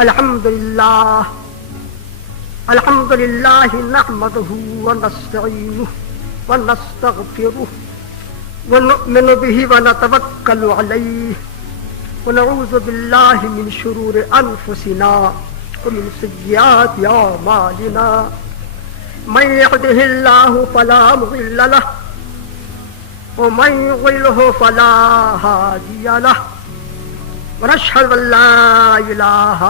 الحمد لله نحمده ونستعينه ونستغفره ونؤمن به ونتوكل عليه ونعوذ بالله من شرور أنفسنا ومن سيئات أعمالنا من يهده الله فلا مضل له ومن يضلل فلا هادي له ونشهد أن لا إله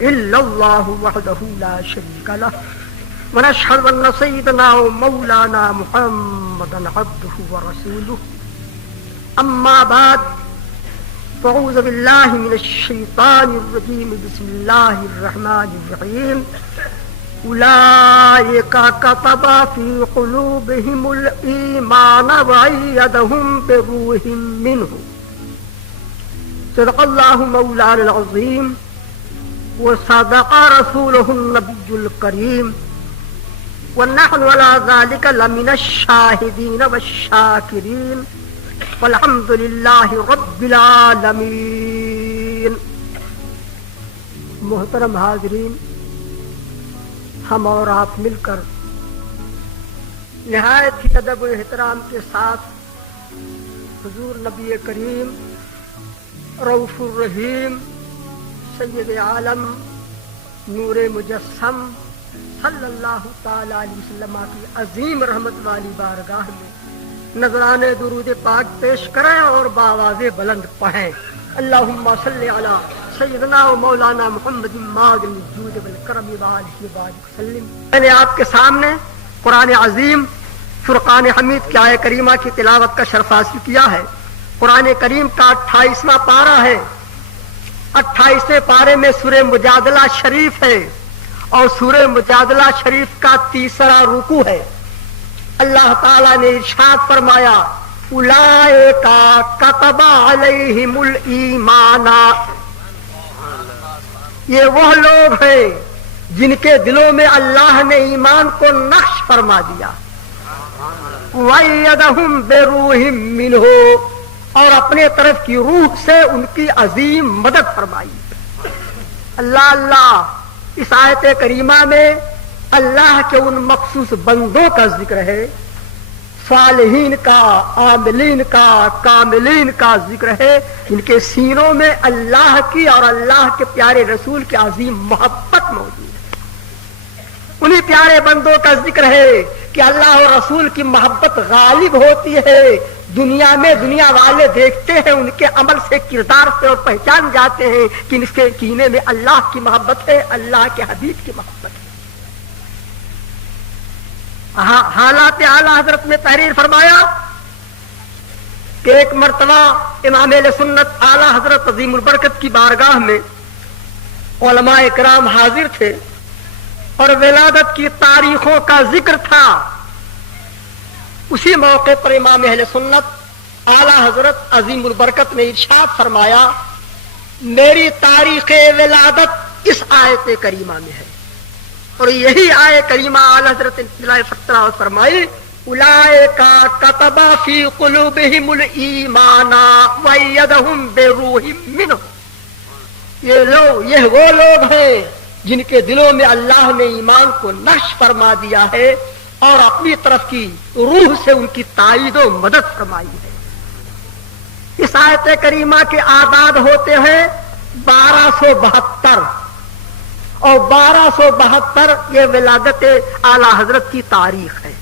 إلا الله وحده لا شريك له ونشهد أن سيدنا ومولانا محمدا عبده ورسوله أما بعد فأعوذ بالله من الشيطان الرجيم بسم الله الرحمن الرحيم أولئك كتب في قلوبهم الإيمان وأيدهم بروح منه صدق الله مولانا العظيم وصدق رسوله النبي الكريم ونحن على ذلك لمن الشاهدين والشاكرين والحمد لله رب العالمين. محترم حاضرین، ہم اور آپ مل کر نہایت ہی ادب و احترام کے ساتھ حضور نبی کریم رؤوف الرحیم سید عالم نور مجسم صلی اللہ تعالی علیہ وسلم کی عظیم رحمت والی بارگاہ میں نذران درود پاک پیش کریں اور بآواز بلند پڑھیں. اللہم صلی علی سیدنا و مولانا محمد ماجد الجود والکرم وآلہ وبارک وسلم. میں نے آپ کے سامنے قرآن عظیم فرقان حمید کی آیہ کریمہ کی تلاوت کا شرف حاصل کیا ہے. قرآن کریم کا 28واں پارہ ہے. 28ویں پارے میں سورہ مجادلہ شریف ہے اور سورہ مجادلہ شریف کا 3واں رکوع ہے. اللہ تعالیٰ نے ارشاد فرمایا اولئک کتب علیہم الایمان، یہ وہ لوگ ہیں جن کے دلوں میں اللہ نے ایمان کو نقش فرما دیا. وَأَيَّدَهُمْ بِرُوحٍ مِّنْهُ، اور اپنے طرف کی روح سے ان کی عظیم مدد فرمائی. اللہ اس آیت کریمہ میں اللہ کے ان مخصوص بندوں کا ذکر ہے، صالحین کا، عاملین کا، کاملین کا ذکر ہے جن کے سینوں میں اللہ کی اور اللہ کے پیارے رسول کی عظیم محبت موجود ہے. انہی پیارے بندوں کا ذکر ہے کہ اللہ اور رسول کی محبت غالب ہوتی ہے. دنیا میں دنیا والے دیکھتے ہیں، ان کے عمل سے، کردار سے اور پہچان جاتے ہیں کہ اس کے سینے میں اللہ کی محبت ہے، اللہ کے حبیب کی محبت ہے. حالات اعلی حضرت نے تحریر فرمایا کہ ایک مرتبہ امام اہل سنت اعلی حضرت عظیم البرکت کی بارگاہ میں علماء اکرام حاضر تھے اور ولادت کی تاریخوں کا ذکر تھا. اسی موقع پر امام اہل سنت اعلی حضرت عظیم البرکت نے ارشاد فرمایا میری تاریخ ولادت اس آیت کریمہ میں ہے. اور یہی آیت کریمہ اعلی حضرت نے فتح فرمائی اولئک کتب فی قلوبہم الایمان وایدہم بروح منہ، یہ وہ لوگ ہیں جن کے دلوں میں اللہ نے ایمان کو نقش فرما دیا ہے اور اپنی طرف کی روح سے ان کی تائید و مدد فرمائی ہے. اس آیت کریمہ کے اعداد ہوتے ہیں 1272 اور 1272 یہ ولادت اعلی حضرت کی تاریخ ہے.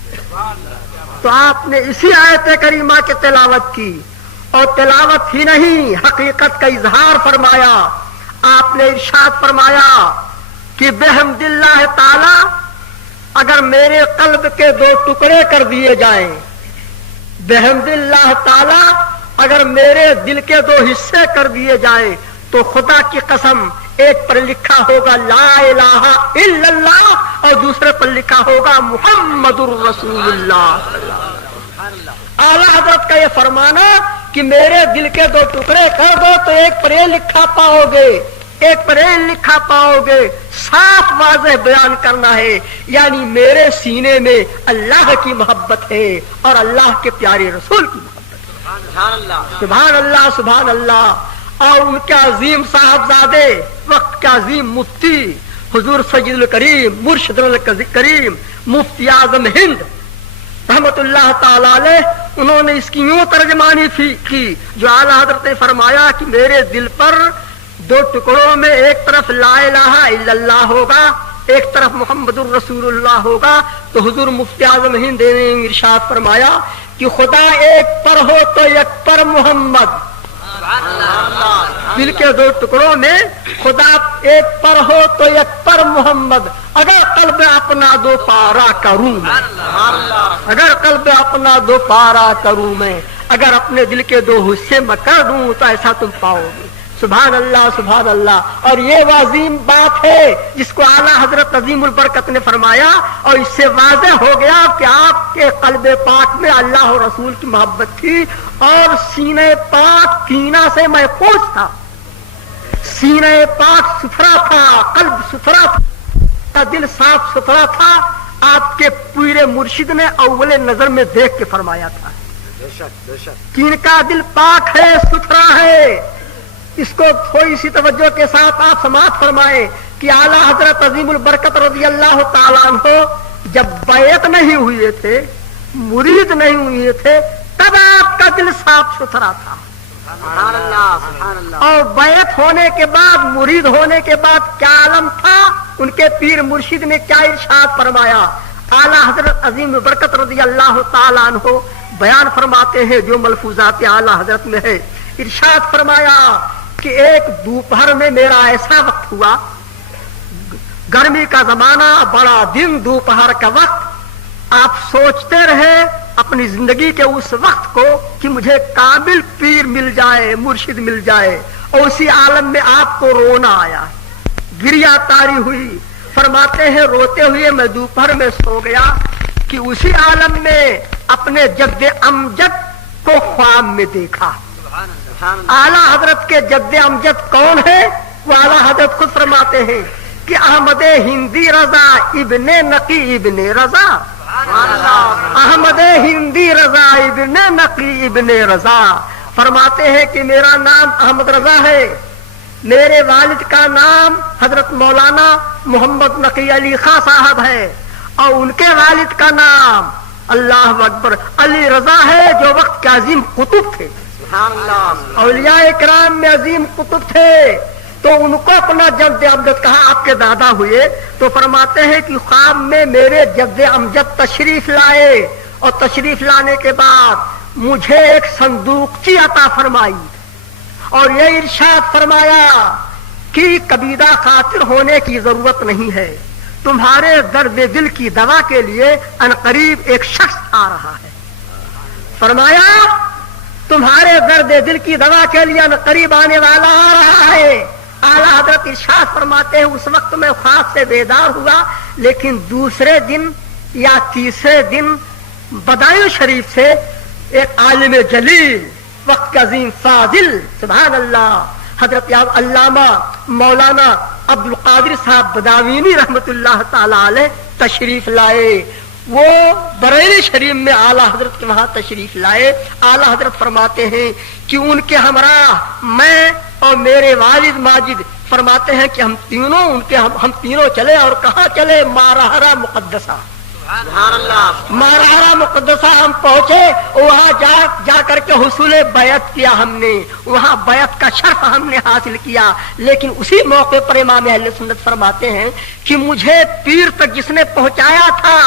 تو آپ نے اسی آیت کریمہ کی تلاوت کی اور تلاوت ہی نہیں حقیقت کا اظہار فرمایا. آپ نے ارشاد فرمایا کہ بحمد اللہ تعالی اگر میرے قلب کے 2 ٹکڑے کر دیے جائیں، بحمد اللہ تعالی اگر میرے دل کے 2 حصے کر دیے جائیں تو خدا کی قسم ایک پر لکھا ہوگا لا الہ الا اللہ اور دوسرے پر لکھا ہوگا محمد الرسول اللہ. اعلی حضرت کا یہ فرمانا کہ میرے دل کے 2 ٹکڑے کر دو تو ایک پر یہ لکھا پاؤ گے، ایک پر یہ لکھا پاؤ گے. صاف واضح بیان کرنا ہے یعنی میرے سینے میں اللہ کی محبت ہے اور اللہ کے پیارے رسول کی محبت ہے. سبحان اللہ سبحان اللہ. اور ان کے عظیم صاحبزادے وقت کے عظیم مفتی حضور سید الکریم مرشد الکریم مفتی اعظم ہند رحمت اللہ تعالی علیہ، انہوں نے اس کی یوں ترجمانی کی جو اعلیٰ حضرت نے فرمایا کہ میرے دل پر دو ٹکڑوں میں ایک طرف لا الہ الا اللہ ہوگا، ایک طرف محمد الرسول اللہ ہوگا، تو حضور مفتی اعظم ہند نے ارشاد فرمایا کہ خدا ایک پر ہو تو یک پر محمد، دل کے دو ٹکڑوں میں خدا ایک پر ہو تو یک پر محمد، اگر قلب اپنا دو پارا کروں میں، اگر قلب اپنا دو پارا کروں میں، اگر اپنے دل کے دو حصے میں کر دوں تو ایسا تم پاؤ گے۔ سبحان اللہ سبحان اللہ۔ اور یہ وہ عظیم بات ہے جس کو اعلیٰ حضرت عظیم البرکت نے فرمایا، اور اس سے واضح ہو گیا کہ آپ کے قلب پاک میں اللہ اور رسول کی محبت تھی، اور سینے پاک کینہ سے محفوظ تھا، سینے پاک ستھرا تھا، قلب ستھرا تھا، دل صاف ستھرا تھا۔ آپ کے پورے مرشد نے اول نظر میں دیکھ کے فرمایا تھا کہ ان کا دل پاک ہے، ستھرا ہے۔ اس کو تھوڑی سی توجہ کے ساتھ آپ سماعت فرمائیں کہ اعلیٰ حضرت عظیم البرکت رضی اللہ تعالیٰ عنہ جب بیعت نہیں ہوئے تھے، مرید نہیں ہوئے تھے، تب آپ کا دل صاف ستھرا تھا، اور بیعت ہونے کے بعد، مرید ہونے کے بعد کیا عالم تھا؟ ان کے پیر مرشد نے کیا ارشاد فرمایا؟ اعلیٰ حضرت عظیم البرکت رضی اللہ تعالیٰ عنہ بیان فرماتے ہیں جو ملفوظات اعلیٰ حضرت میں ہے۔ ارشاد فرمایا کہ ایک دوپہر میں میرا ایسا وقت ہوا، گرمی کا زمانہ، بڑا دن، دوپہر کا وقت، آپ سوچتے رہے اپنی زندگی کے اس وقت کو کہ مجھے کامل پیر مل جائے، مرشد مل جائے، اور اسی عالم میں آپ کو رونا آیا، گریہ تاری ہوئی۔ فرماتے ہیں روتے ہوئے میں دوپہر میں سو گیا کہ اسی عالم میں اپنے جد امجد کو خواب میں دیکھا۔ اعلیٰ حضرت کے جد امجد کون ہے؟ وہ اعلیٰ حضرت خود فرماتے ہیں کہ احمد ہندی رضا ابن نقی ابن رضا، احمد ہندی رضا ابن نقی ابن رضا۔ فرماتے ہیں کہ میرا نام احمد رضا ہے، میرے والد کا نام حضرت مولانا محمد نقی علی خاں صاحب ہے، اور ان کے والد کا نام اللہ اکبر علی رضا ہے جو وقت کے عظیم قطب تھے، اولیاء اکرام میں عظیم قطب تھے۔ تو ان کو اپنا جد امجد کہا، آپ کے دادا ہوئے، تو فرماتے ہیں کہ خواب میں میرے جد امجد تشریف لائے، اور تشریف لانے کے بعد مجھے ایک صندوقچی عطا فرمائی، اور یہ ارشاد فرمایا کہ کبیدہ خاطر ہونے کی ضرورت نہیں ہے، تمہارے درد دل کی دوا کے لیے عنقریب ایک شخص آ رہا ہے۔ فرمایا تمہارے درد دل کی دوا کے لیے عنقریب آنے والا آ رہا ہے۔ اعلیٰ حضرت ارشاد فرماتے ہیں اس وقت میں خواب سے بیدار ہوا، لیکن دوسرے دن یا تیسرے دن بدایوں شریف سے ایک عالم جلیل، وقت کا عظیم فاضل، سبحان اللہ، حضرت علامہ مولانا عبد القادر صاحب بداوینی رحمت اللہ تعالی علیہ تشریف لائے۔ وہ بریلی شریف میں اعلیٰ حضرت کے وہاں تشریف لائے۔ اعلیٰ حضرت فرماتے ہیں کہ ان کے ہمراہ میں اور میرے والد ماجد، فرماتے ہیں کہ ہم تینوں چلے، اور کہاں چلے؟ مارہرہ مقدسہ، مارہرہ مقدسہ ہم پہنچے، وہاں جا کر کے حصول بیعت کیا ہم نے، وہاں بیعت کا شرف ہم نے حاصل کیا۔ لیکن اسی موقع پر امام اہل سنت فرماتے ہیں کہ مجھے پیر تک جس نے پہنچایا تھا،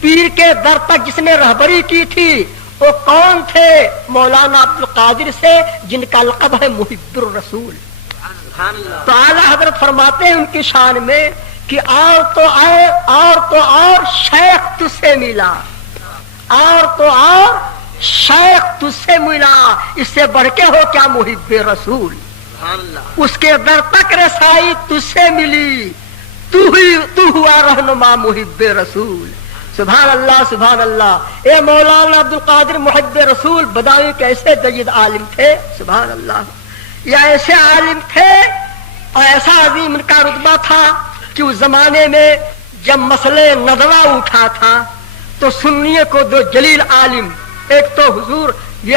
پیر کے در تک جس نے رہبری کی تھی، وہ کون تھے؟ مولانا عبد القادر سے، جن کا لقب ہے محب الرسول۔ تو اعلیٰ حضرت فرماتے ہیں ان کی شان میں کہ اور شیخ تجھ سے ملا، اور شیخ تجھ سے ملا، اس سے بڑھ کے ہو کیا محب رسول؟ اس کے در تک رسائی تجھ سے ملی، تو ہوا رہنما محب رسول۔ سبحان اللہ سبحان اللہ۔ اے مولانا عبد القادر محب رسول بداوی کے ایسے جید عالم تھے، سبحان اللہ، یا ایسے عالم تھے اور ایسا عظیم ان کا رتبہ تھا کہ اس زمانے میں جب مسئلہ ندوہ اٹھا تھا تو سنیے کو دو جلیل عالم، ایک تو حضور یہ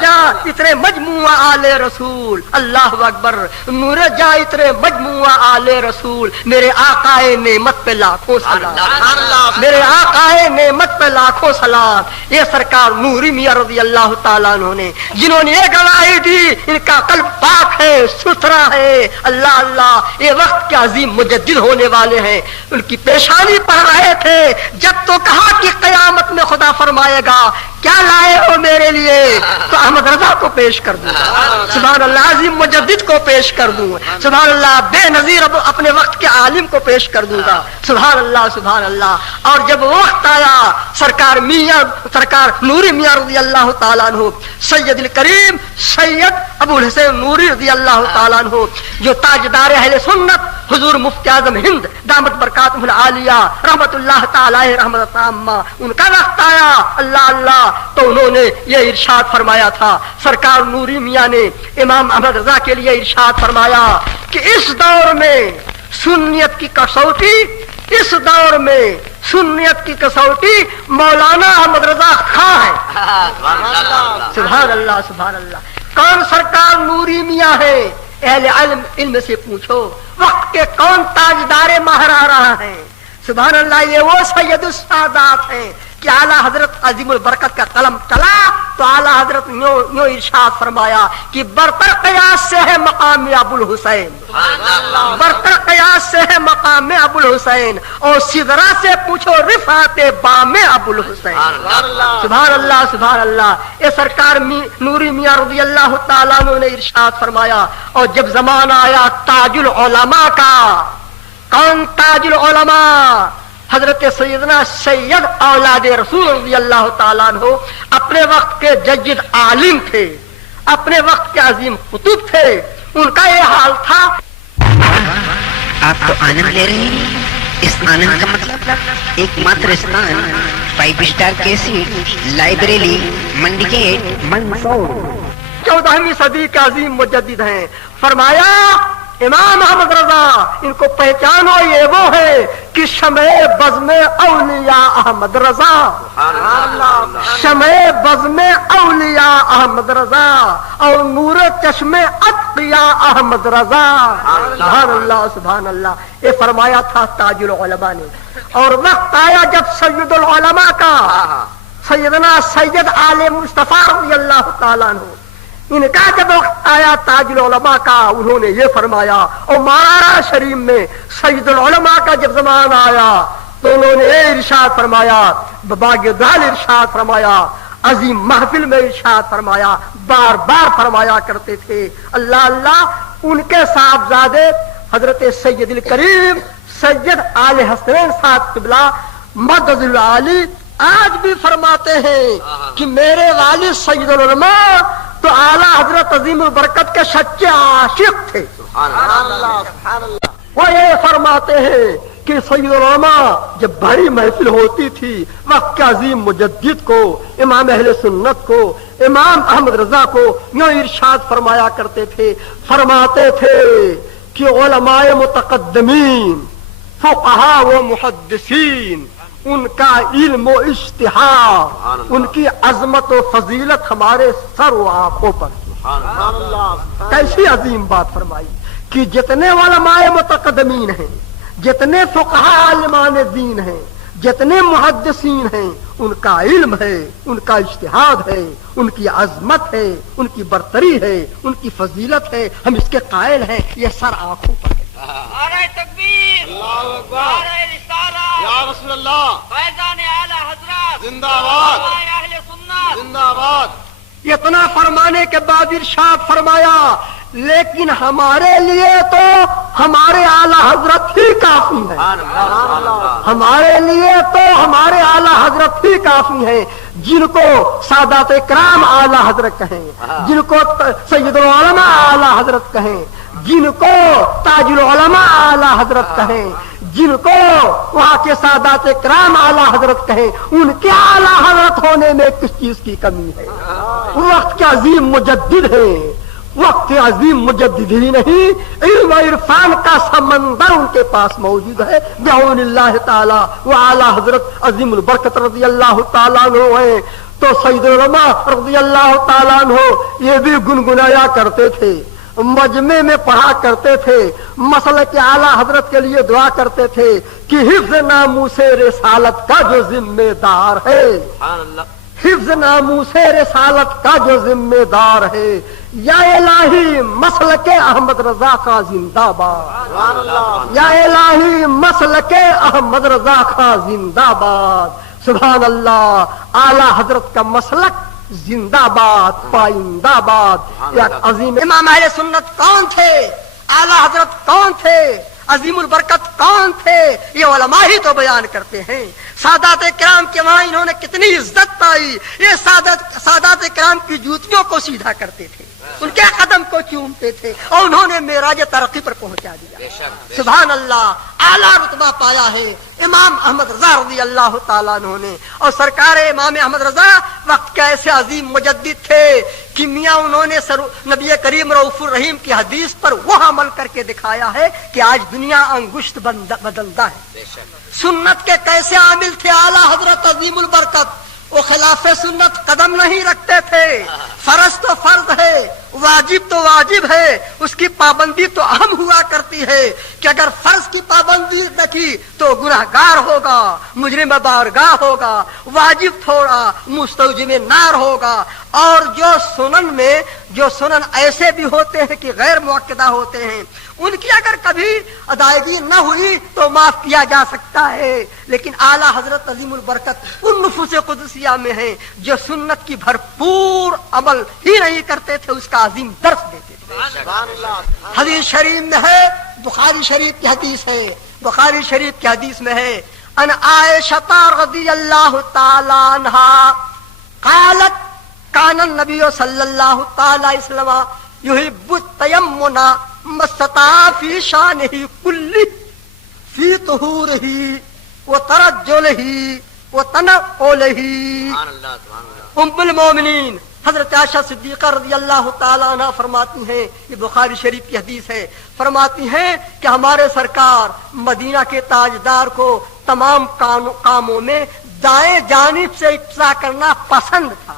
جا اتنے مجموعہ آل رسول، اللہ اکبر، نور جا اتنے مجموعہ آل رسول، میرے آقا نعمت پہ لاکھوں سلام، میرے آقا نعمت پہ لاکھوں سلام۔ یہ سرکار نوری میاں رضی اللہ تعالیٰ عنہ نے، جنہوں نے یہ گواہی دی ان کا قلب پاک ہے، ستھرا ہے، اللہ اللہ، یہ وقت کے عظیم مجدد ہونے والے ہیں۔ ان کی پیشانی پڑھ رہے تھے جب تو کہا کہ قیامت میں خدا فرمائے گا کیا لائے ہو میرے لیے، تو احمد رضا کو پیش کر دوں، سبحان اللہ، عظیم مجدد کو پیش کر دوں، سبحان اللہ، بے نظیر اپنے وقت کے عالم کو پیش کر دوں گا، سبحان اللہ سبحان اللہ۔ اور جب وقت آیا سرکار نوری میاں رضی اللہ تعالیٰ عنہ، سید الکریم سید ابو الحسین نوری رضی اللہ تعالیٰ عنہ، جو تاجدار اہل سنت حضور مفتی اعظم ہند دامت برکاتہ العالیہ رحمت اللہ تعالی رحمت عامہ، ان کا وقت آیا اللہ اللہ، تو انہوں نے یہ ارشاد فرمایا تھا، سرکار نوری میاں نے امام احمد رضا کے لیے ارشاد فرمایا کہ اس دور میں سنیت کی کسوٹی، اس دور میں سنیت کی کسوٹی مولانا احمد رضا خاں ہے، سبحان اللہ سبحان اللہ۔ کون سرکار نوری میاں ہے؟ اہل علم سے پوچھو، وقت کے کون تاجدار ماہر آ رہا ہے؟ سبحان اللہ، یہ وہ سید السادات ہیں کہ اعلیٰ حضرت عظیم البرکت کا قلم چلا تو اعلیٰ حضرت یوں ارشاد فرمایا کہ برتر قیاس سے ہے مقام ابو الحسین، برتر قیاس سے ہے مقام ابو الحسین، اور سدرا سے پوچھو رفعت بام ابو الحسین، سبحان اللہ سبحان اللہ۔ یہ سرکار نوری میاں رضی اللہ تعالیٰ عنہ نے ارشاد فرمایا، اور جب زمانہ آیا تاج العلماء کا، کون تاج العلماء؟ حضرت سیدنا سید اولاد رسول رضی اللہ تعالیٰ عنہ، اپنے وقت کے ججد عالم تھے، اپنے وقت کے عظیم قطب تھے، ان کا یہ حال تھا۔ آپ تو آنند لے رہے ہیں، اس آنند کا مطلب ایک ماتر استان 5 اسٹار کیسٹ لائبریری منڈی گیٹ منصور، 14ویں صدی کے عظیم مجدد ہیں۔ فرمایا امام احمد رضا، ان کو پہچانو، یہ وہ ہے کہ شمع بزم اولیاء احمد رضا، شمع بزم اولیاء احمد رضا، اور نور چشم اتقیاء احمد رضا، سبحان اللہ سبحان اللہ۔ یہ فرمایا تھا تاج العلماء نے۔ اور وقت آیا جب سید العلماء کا، سیدنا سید آل مصطفیٰ رضی اللہ تعالیٰ عنہ، ان کا جب وقت آیا تاج العلماء کا، انہوں نے یہ فرمایا، اور مارارا شریف میں سید العلماء کا جب زمانہ آیا تو انہوں نے یہ ارشاد فرمایا، باغ دال ارشاد فرمایا، عظیم محفل میں ارشاد فرمایا، بار بار فرمایا کرتے تھے، اللہ اللہ۔ ان کے صاحبزادے حضرت سید الکریم سید آل حسنین صاحب قبلہ مدد العالی آج بھی فرماتے ہیں کہ میرے والد سید العلماء تو اعلیٰ حضرت عظیم البرکت کے سچے عاشق تھے، وہ یہ فرماتے ہیں کہ سید العلماء جب بڑی محفل ہوتی تھی، وقت کے عظیم مجدد کو، امام اہل سنت کو، امام احمد رضا کو یوں ارشاد فرمایا کرتے تھے، فرماتے تھے کہ علماء متقدمین، فقہاء و محدثین، ان کا علم و اشتہار، ان کی عظمت و فضیلت ہمارے سر و آنکھوں پر۔ کیسی عظیم بات فرمائی کہ جتنے علماء متقدمین ہیں، جتنے فقہاء عالمان دین ہیں، جتنے محدثین ہیں، ان کا علم ہے، ان کا اجتہاد ہے، ان کی عظمت ہے، ان کی برتری ہے، ان کی فضیلت ہے، ہم اس کے قائل ہیں، یہ سر آنکھوں پر ہے۔ نعرہ تکبیر، اللہ اکبر، نعرہ رسالہ، یا رسول اللہ، فیضان اعلی حضرت زندہ باد، اہل سنت زندہ باد۔ اتنا فرمانے کے بعد ارشاد فرمایا، لیکن ہمارے لیے تو ہمارے اعلیٰ حضرت ہی کافی ہے، ہمارے لیے تو ہمارے اعلیٰ حضرت ہی کافی ہیں، جن کو سادات کرام اعلیٰ حضرت کہیں، جن کو سید العلماء اعلیٰ حضرت کہیں، جن کو تاج العلماء اعلیٰ حضرت کہیں، جن کو وہاں کے سادات کرام اعلیٰ حضرت کہیں، ان کے اعلیٰ حضرت ہونے میں کس چیز کی کمی ہے؟ وقت کے عظیم مجدد ہیں، وقت عظیم مجدد ہی نہیں، علم و عرفان کا سمندر ان کے پاس موجود ہے، بعون اللہ تعالی۔ وہ اعلیٰ حضرت عظیم البرکت رضی اللہ تعالیٰ عنہ ہیں، تو سیدنا عمر رضی اللہ تعالیٰ عنہ یہ بھی گنگنایا کرتے تھے، مجمع میں پڑھا کرتے تھے، مسلک اعلیٰ حضرت کے لیے دعا کرتے تھے کہ حفظ ناموس رسالت کا جو ذمہ دار ہے، حفظ ناموس رسالت کا جو ذمہ دار ہے، یا الہی مسلک احمد رضا کا زندہ باد، یا الہی مسلک احمد رضا کا زندہ باد، سبحان اللہ، اعلیٰ حضرت کا مسلک زندہ باد، پائندہ باد۔ ایک عظیم امام اہل سنت کون تھے؟ اعلیٰ حضرت کون تھے؟ عظیم البرکت کون تھے؟ یہ علماء ہی تو بیان کرتے ہیں۔ سادات کرام کے وہاں انہوں نے کتنی عزت پائی، یہ سادات کرام کی جوتیوں کو سیدھا کرتے تھے، ان کے قدم کو چومتے تھے، اور انہوں نے معراج ترقی پر پہنچا دیا۔ سبحان اللہ، اعلیٰ رتبہ پایا ہے امام احمد رضا رضی اللہ تعالیٰ عنہ نے۔ اور سرکار امام احمد رضا وقت کے ایسے عظیم مجدد تھے کہ میاں انہوں نے نبی کریم رؤوف الرحیم کی حدیث پر وہ عمل کر کے دکھایا ہے کہ آج دنیا انگشت بدلتا ہے۔ سنت کے کیسے عامل تھے اعلیٰ حضرت عظیم البرکت؟ وہ خلاف سنت قدم نہیں رکھتے تھے۔ فرض تو فرض ہے، واجب تو واجب ہے، اس کی پابندی تو اہم ہوا کرتی ہے کہ اگر فرض کی پابندی نہ کی تو گناہگار ہوگا، مجرم بارگاہ ہوگا، واجب تھوڑا مستوجب نار ہوگا۔ اور جو سنن ایسے بھی ہوتے ہیں کہ غیر مؤکدہ ہوتے ہیں، ان کی اگر کبھی ادائیگی نہ ہوئی تو معاف کیا جا سکتا ہے، لیکن اعلیٰ حضرت عظیم البرکت ان نفوس قدسیہ میں ہیں جو سنت کی بھرپور عمل ہی نہیں کرتے تھے، اس کا عظیم درس دیتے تھے۔ حدیث شریف میں ہے، بخاری شریف کی حدیث ہے، بخاری شریف کی حدیث میں ہے، ان عائشہ رضی اللہ تعالی عنہا قالت کان النبی صلی اللہ تعالی علیہ وسلم یحب التیمم مستطاع فی شانہ کلہ فی طہورہ وترجلہ وتنعلہ۔ ام المومنین حضرت عائشہ صدیقہ رضی اللہ تعالی عنہ فرماتی ہیں، یہ بخاری شریف کی حدیث ہے، فرماتی ہیں کہ ہمارے سرکار مدینہ کے تاجدار کو تمام کاموں میں دائیں جانب سے ابتدا کرنا پسند تھا۔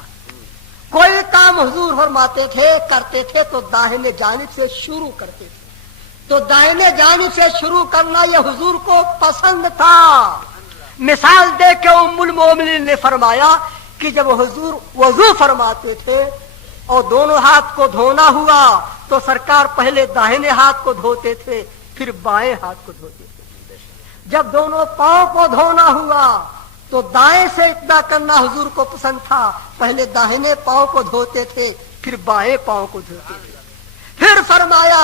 کوئی کام حضور فرماتے تھے کرتے تھے تو داہنے جانب سے شروع کرتے تھے، تو داہنے جانب سے شروع کرنا یہ حضور کو پسند تھا۔ مثال دے کے ام المومنین نے فرمایا کہ جب حضور وضو فرماتے تھے اور دونوں ہاتھ کو دھونا ہوا تو سرکار پہلے داہنے ہاتھ کو دھوتے تھے پھر بائیں ہاتھ کو دھوتے تھے۔ جب دونوں پاؤں کو دھونا ہوا تو دائیں سے ابتدا کرنا حضور کو پسند تھا، پہلے داہنے پاؤں کو دھوتے تھے پھر بائیں پاؤں کو دھوتے تھے۔ پھر فرمایا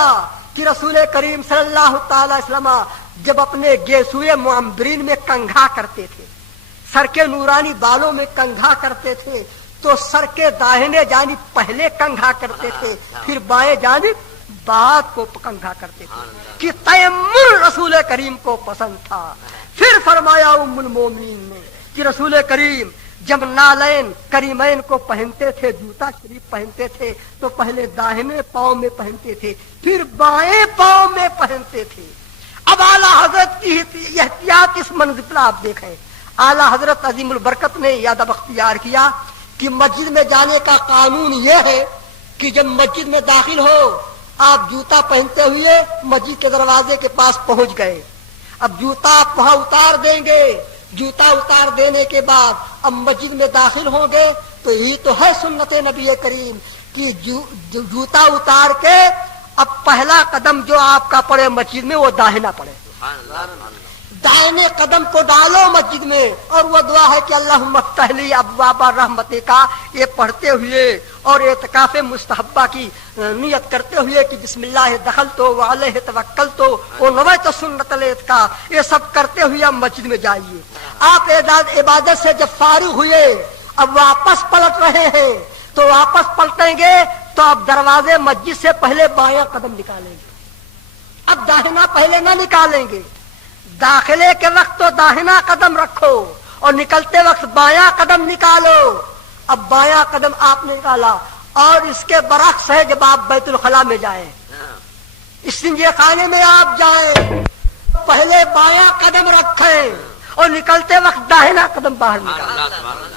کہ رسول کریم صلی اللہ تعالی وسلم جب اپنے گیسوئے معمبرین میں کنگھا کرتے تھے، سر کے نورانی بالوں میں کنگھا کرتے تھے، تو سر کے داہنے جانب پہلے کنگھا کرتے تھے پھر بائیں جانب بعد کو کنگھا کرتے تھے، کہ تیمم رسول کریم کو پسند تھا۔ پھر فرمایا ام المومنین نے کہ رسول کریم جب نالین کریمین کو پہنتے تھے، جوتا شریف پہنتے تھے، تو پہلے داہنے پاؤں میں پہنتے تھے پھر بائیں پاؤں میں پہنتے تھے۔ اب اعلیٰ حضرت کی احتیاط اس منظر پر آپ دیکھیں، اعلیٰ حضرت عظیم البرکت نے یہ ادب اختیار کیا کہ مسجد میں جانے کا قانون یہ ہے کہ جب مسجد میں داخل ہو آپ جوتا پہنتے ہوئے مسجد کے دروازے کے پاس پہنچ گئے، اب جوتا آپ وہاں اتار دیں گے، جوتا اتار دینے کے بعد اب مسجد میں داخل ہوں گے تو یہی تو ہے سنت نبی کریم کہ جوتا اتار کے اب پہلا قدم جو آپ کا پڑے مسجد میں وہ داہنا پڑے، دائنے قدم کو ڈالو مسجد میں، اور وہ دعا ہے کہ اللہم افتح لی ابواب رحمتک کا، یہ پڑھتے ہوئے اور اعتکاف مستحبہ کی نیت کرتے ہوئے کہ بسم اللہ دخلت وعلیہ توکلت ونویت سنت الاعتکاف، یہ سب کرتے ہوئے اب مسجد میں جائیے۔ آپ عبادت سے جب فارغ ہوئے اب واپس پلٹ رہے ہیں تو واپس پلٹیں گے تو آپ دروازے مسجد سے پہلے بایاں قدم نکالیں گے، اب داہنا پہلے نہ نکالیں گے۔ داخلے کے وقت تو داہنا قدم رکھو اور نکلتے وقت بایاں قدم نکالو۔ اب بایاں قدم آپ نے نکالا، اور اس کے برعکس ہے جب آپ بیت الخلاء میں جائیں، استنجے خانے میں آپ جائیں، پہلے بایاں قدم رکھیں اور نکلتے وقت داہنا قدم باہر نکالیں۔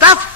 10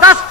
10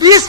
20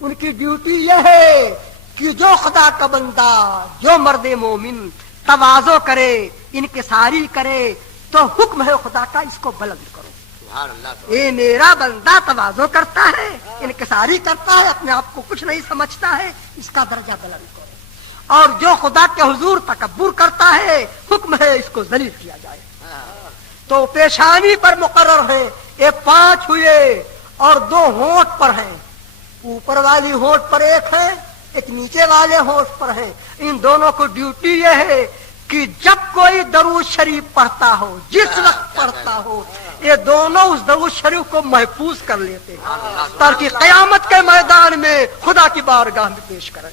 ان کی ڈیوٹی یہ ہے کہ جو خدا کا بندہ، جو مرد مومن تواضع کرے، انکساری کرے، تو حکم ہے خدا کا اس کو بلند کرو۔ یہ میرا بندہ تواضع کرتا ہے، انکساری کرتا ہے، اپنے آپ کو کچھ نہیں سمجھتا ہے، اس کا درجہ بلند کرو۔ اور جو خدا کے حضور تکبر کرتا ہے، حکم ہے اس کو ذلیل کیا جائے۔ تو پیشانی پر مقرر ہے، یہ 5 ہوئے اور 2 ہونٹ پر ہیں، اوپر والی ہونٹ پر ایک ہے، ایک نیچے والے ہونٹ پر ہے۔ ان دونوں کو ڈیوٹی یہ ہے کہ جب کوئی درود شریف پڑھتا ہو، جس وقت پڑھتا ہو، یہ دونوں اس درود شریف کو محفوظ کر لیتے ہیں تاکہ قیامت کے میدان میں خدا کی بارگاہ میں پیش کریں۔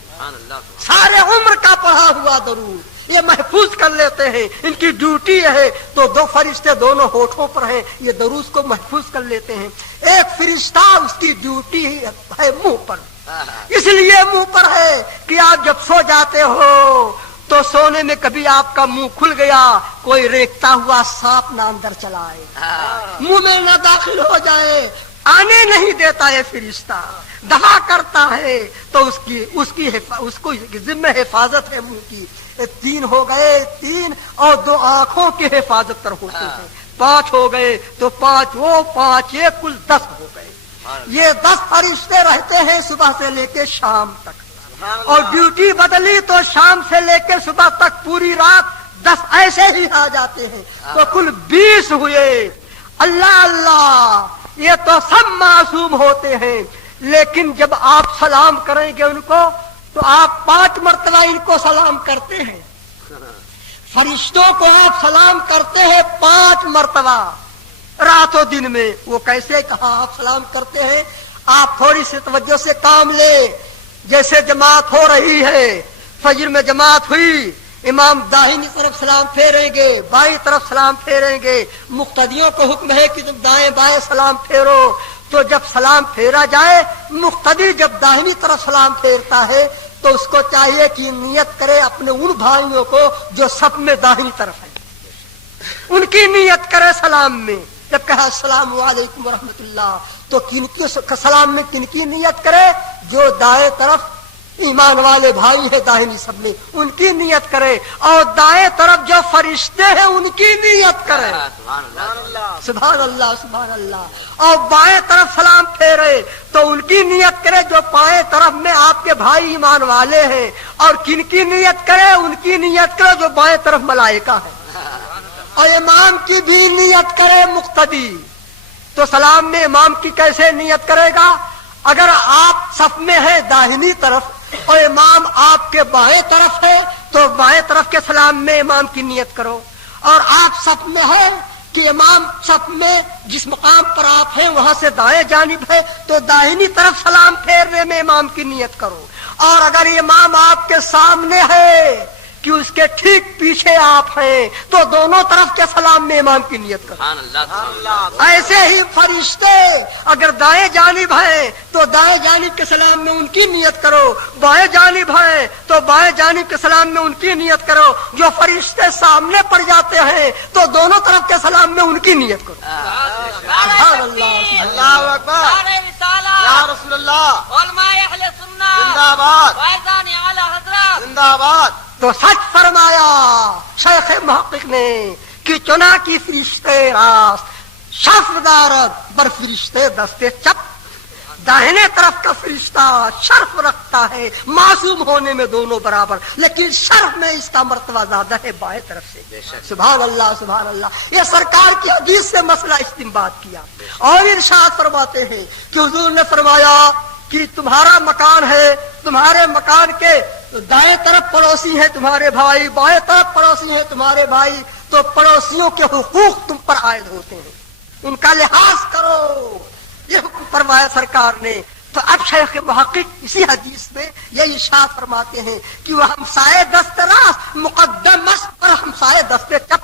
سارے عمر کا پڑھا ہوا درود یہ محفوظ کر لیتے ہیں، ان کی ڈیوٹی ہے۔ تو 2 فرشتے دونوں ہونٹوں پر ہیں، یہ درود کو محفوظ کر لیتے ہیں۔ ایک فرشتہ اس کی ڈیوٹی ہے منہ پر، اس لیے منہ پر ہے کہ آپ جب سو جاتے ہو تو سونے میں کبھی آپ کا منہ کھل گیا، کوئی ریکتا ہوا سانپ نہ اندر چلا آئے، منہ میں نہ داخل ہو جائے، آنے نہیں دیتا ہے فرشتہ، دفاع کرتا ہے۔ تو اس کو ذمہ حفاظت ہے منہ کی۔ 3 ہو گئے، 3 اور 2 آنکھوں کی حفاظت پر ہوتے ہیں، 5 ہو گئے تو 5 وہ 5 یہ کل 10 ہو گئے۔ یہ 10 فرشتے رہتے ہیں صبح سے لے کے شام تک، اور ڈیوٹی بدلی تو شام سے لے کے صبح تک پوری رات 10 ایسے ہی آ جاتے ہیں، تو کل 20 ہوئے۔ اللہ اللہ، یہ تو سب معصوم ہوتے ہیں، لیکن جب آپ سلام کریں گے ان کو تو آپ 5 مرتبہ ان کو سلام کرتے ہیں، فرشتوں کو آپ سلام کرتے ہیں 5 مرتبہ رات و دن میں۔ وہ کیسے کہا آپ سلام کرتے ہیں؟ آپ تھوڑی سی توجہ سے کام لے۔ جیسے جماعت ہو رہی ہے، فجر میں جماعت ہوئی، امام داہنی طرف سلام پھیریں گے، بائیں طرف سلام پھیریں گے، مقتدیوں کو حکم ہے کہ جب دائیں بائیں سلام پھیرو۔ تو جب سلام پھیرا جائے، مقتدی جب داہنی طرف سلام پھیرتا ہے تو اس کو چاہیے کہ نیت کرے اپنے ان بھائیوں کو جو صف میں داہنی طرف ہیں، ان کی نیت کرے سلام میں۔ جب کہا السلام علیکم ورحمۃ اللہ، تو کن کی سلام میں کن کی نیت کرے؟ جو دائیں طرف ایمان والے بھائی ہیں داہنی سب میں، ان کی نیت کرے، اور دائیں طرف جو فرشتے ہیں ان کی نیت کرے۔ سبحان اللہ سبحان اللہ۔ اور بائیں طرف سلام پھیرے تو ان کی نیت کرے جو بائیں طرف میں آپ کے بھائی ایمان والے ہیں، اور کن کی نیت کرے؟ ان کی نیت کرے جو بائیں طرف ملائکہ ہے، اور امام کی بھی نیت کرے مقتدی۔ تو سلام میں امام کی کیسے نیت کرے گا؟ اگر آپ صف میں ہیں داہنی طرف اور امام آپ کے بائیں طرف ہے تو بائیں طرف کے سلام میں امام کی نیت کرو، اور آپ صف میں ہیں کہ امام صف میں جس مقام پر آپ ہیں وہاں سے دائیں جانب ہے تو داہنی طرف سلام پھیرنے میں امام کی نیت کرو، اور اگر امام آپ کے سامنے ہے کہ اس کے ٹھیک پیچھے آپ ہیں تو دونوں طرف کے سلام میں امام کی نیت کرو۔ ایسے ہی فرشتے اگر دائیں جانب ہیں تو دائیں جانب کے سلام میں ان کی نیت کرو، بائیں جانب ہیں تو بائیں جانب کے سلام میں ان کی نیت کرو۔ جو فرشتے سامنے پڑ جاتے ہیں تو دونوں طرف کے سلام میں ان کی نیت کرو۔ سبحان اللہ، اللہ اکبر، یا رسول اللہ، علماء اہل سنت زندہ باد، فیضان اعلی حضرت زندہ باد۔ تو سچ فرمایا شیخ محقق نے کہ چنا کی فرشتے راست شف دارت بر فرشتے دستے چپ، داہنے طرف کا فرشتہ شرف رکھتا ہے معصوم ہونے میں دونوں برابر، لیکن شرف میں اس کا مرتبہ زیادہ ہے بائیں طرف سے۔ سبحان اللہ سبحان اللہ۔ یہ سرکار کی حدیث سے مسئلہ استنباط کیا، اور ارشاد فرماتے ہیں کہ حضور نے فرمایا کہ تمہارا مکان ہے، تمہارے مکان کے دائیں طرف پڑوسی ہیں تمہارے بھائی، بائیں طرف پڑوسی ہیں تمہارے بھائی، تو پڑوسیوں کے حقوق تم پر عائد ہوتے ہیں، ان کا لحاظ کرو، یہ حکم فرمایا سرکار نے۔ تو اب شیخ محقق اسی حدیث میں یہ ارشاد فرماتے ہیں کہ وہ ہمسائے دست راست مقدم است پر ہمسائے دست چپ۔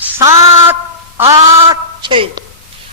7, 8, 6।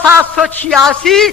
786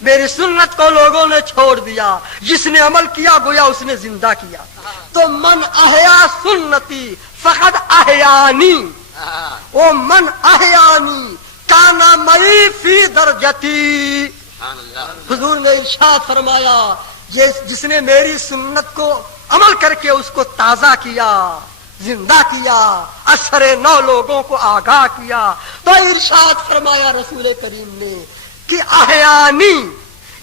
میری سنت کو لوگوں نے چھوڑ دیا، جس نے عمل کیا گویا اس نے زندہ کیا۔ تو من احیا سنتی فقد احیانی، او من احیانی کانا مئی فی درجتی۔ حضور نے ارشاد فرمایا جس نے میری سنت کو عمل کر کے اس کو تازہ کیا، زندہ کیا، اثر نو لوگوں کو آگاہ کیا، تو ارشاد فرمایا رسول کریم نے کہ احیانی،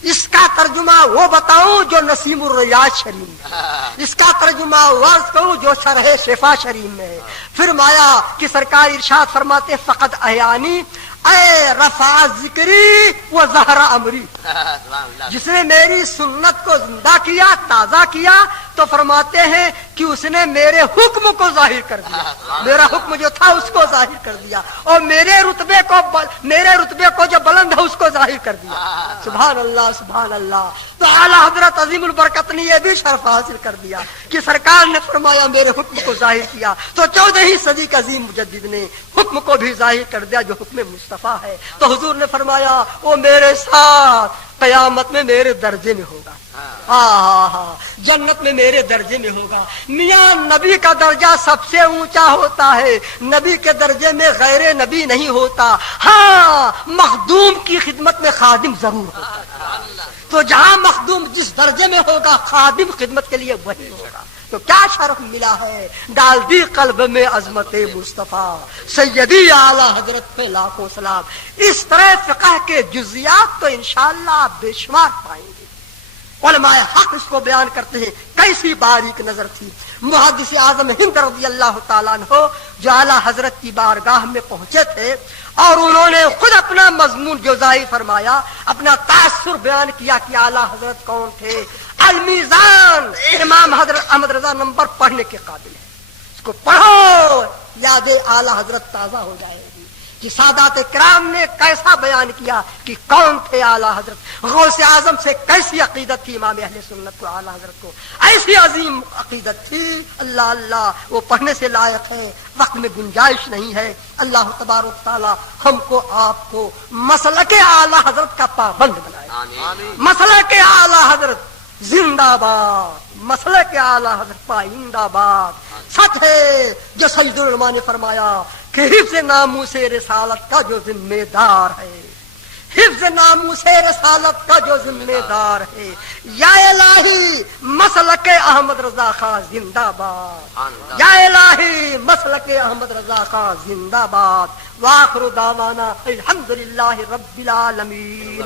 اس کا ترجمہ وہ بتاؤں جو نسیم الریاض شریف میں، اس کا ترجمہ واضح کروں جو شرح شفا شریف میں ہے۔ فرمایا کہ سرکار ارشاد فرماتے فقط احیانی اے رفع ذکری و ظہر امری، جس نے میری سنت کو زندہ کیا، تازہ کیا، تو فرماتے ہیں کہ اس نے میرے حکم کو ظاہر کر دیا، میرا حکم جو تھا اس کو ظاہر کر دیا، اور میرے رتبے کو جو بلند ہے اس کو ظاہر کر دیا۔ سبحان اللہ سبحان اللہ۔ تو اعلیٰ حضرت عظیم البرکت نے یہ بھی شرف حاصل کر دیا کہ سرکار نے فرمایا میرے حکم کو ظاہر کیا، تو 14ویں صدی کا عظیم مجدد نے حکم کو بھی ظاہر کر دیا جو حکم مصطفیٰ ہے۔ تو حضور نے فرمایا وہ میرے ساتھ قیامت میں میرے درجے میں ہوگا، جنت میں میرے درجے میں ہوگا۔ میاں نبی کا درجہ سب سے اونچا ہوتا ہے، نبی کے درجے میں غیر نبی نہیں ہوتا، ہاں مخدوم کی خدمت میں خادم ضرور ہوتا ہے۔ تو جہاں مخدوم جس درجے میں ہوگا خادم خدمت کے لیے وہی ہوگا۔ تو کیا شرف ملا ہے، ڈال دی قلب میں عظمت مصطفیٰ سیدی اعلیٰ حضرت پہ لاکھوں سلام۔ اس طرح فقہ کے جزیات تو انشاءاللہ آپ بے شمار پائیں گے۔ علماء حق اس کو بیان کرتے ہیں کیسی باریک نظر تھی۔ محدث اعظم ہند رضی اللہ تعالیٰ عنہ جو اعلیٰ حضرت کی بارگاہ میں پہنچے تھے اور انہوں نے خود اپنا مضمون جو ظاہر فرمایا، اپنا تاثر بیان کیا کہ اعلیٰ حضرت کون تھے۔ المیزان امام حضرت احمد رضا نمبر پڑھنے کے قابل ہے، اس کو پڑھو یاد اعلیٰ حضرت تازہ ہو جائے گی کہ سادات کرام نے کیسا بیان کیا کہ کون تھے اعلیٰ حضرت، غوث اعظم سے کیسی عقیدت تھی امام اہل سنت کو، اعلیٰ حضرت کو ایسی عظیم عقیدت تھی۔ اللہ اللہ، وہ پڑھنے سے لائق ہے، وقت میں گنجائش نہیں ہے۔ اللہ تبارک تعالی ہم کو آپ کو مسلک اعلیٰ حضرت کا پابند بنائے۔ مسلک اعلیٰ حضرت زندہ باد، مسلک اعلیٰ حضرت پائندہ باد۔ سچ ہے جو سید العلماء نے فرمایا کہ حفظ ناموس رسالت کا جو ذمہ دار ہے، حفظ ناموس رسالت کا جو ذمہ دار ہے، یا الہی مسلک احمد رضا خان زندہ باد، یا الہی مسلک احمد رضا خان زندہ باد۔ وآخر دعوانا الحمدللہ رب العالمین۔